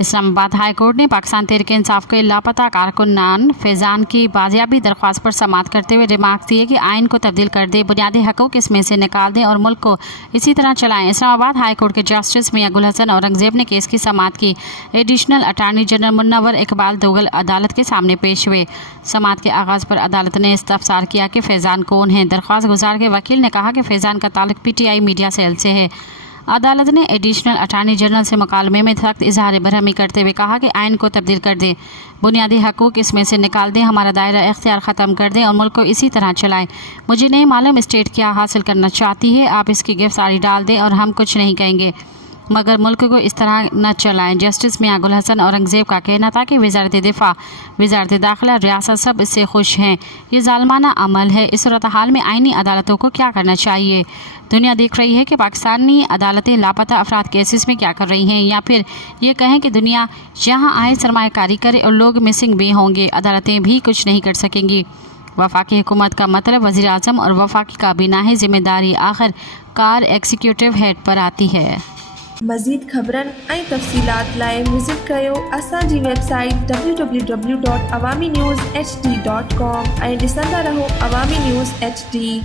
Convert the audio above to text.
Islamabad high court ने पाकिस्तान तहरीक इंसाफ के लापता कारकुनान फैज़ान की बाजियाबी दरख्वास्त पर समाअत करते हुए रिमार्क दिए कि आइन को तब्दील कर दे, बुनियादी हकूक़ इसमें से निकाल दें और मुल्क को इसी तरह चलाएं। इस्लामाबाद हाई कोर्ट के जस्टिस मियां गुल हसन औरंगजेब ने केस की समाअत की। Additional attorney general Munawar Iqbal Duggal अदालत के सामने पेश हुए। समाअत के आगाज़ पर अदालत ने इस्तफसार किया कि फैज़ान कौन है। दरख्वास्त गुजार के वकील ने कहा कि फैज़ान का ताल्लुक PTI मीडिया सेल से है। अदालत ने एडिशनल अटार्नी जनरल से मुकालमे में सख्त इजहार बरहमी करते हुए कहा कि आइन को तब्दील कर दें, बुनियादी हकूक़ इसमें से निकाल दें, हमारा दायरा इख्तियार ख़त्म कर दें और मुल्क को इसी तरह चलाएं। मुझे नहीं मालूम स्टेट क्या हासिल करना चाहती है, आप इसकी गिरफ्तारी डाल दें और हम कुछ नहीं कहेंगे, मगर मुल्क को इस तरह न चलाएं। जस्टिस मियां गुल हसन औरंगजेब का कहना था कि वज़ारत दिफा, वज़ारत दाखिला, रियासत सब इससे खुश हैं। ये ज़ालिमाना अमल है। इस सूरत हाल में आइनी अदालतों को क्या करना चाहिए? दुनिया देख रही है कि पाकिस्तानी अदालतें लापता अफराद केसेस में क्या कर रही हैं, या फिर ये कहें कि दुनिया जहाँ आए सरमायाकारी करे और लोग मिसिंग भी होंगे, अदालतें भी कुछ नहीं कर सकेंगी। वफाकी हुकूमत का मतलब वज़ीर आज़म और वफाकी काबीना है। जिम्मेदारी आखिरकार एग्जीक्यूटिव हेड पर आती है। मज़ीद ख़बरन ऐं तफ़सीलात लाइ विज़िट कयो असांजी वेबसाइट www.awamiNewsHD.com ऐं ॾिसंदा रहो अवामी न्यूज़ HD।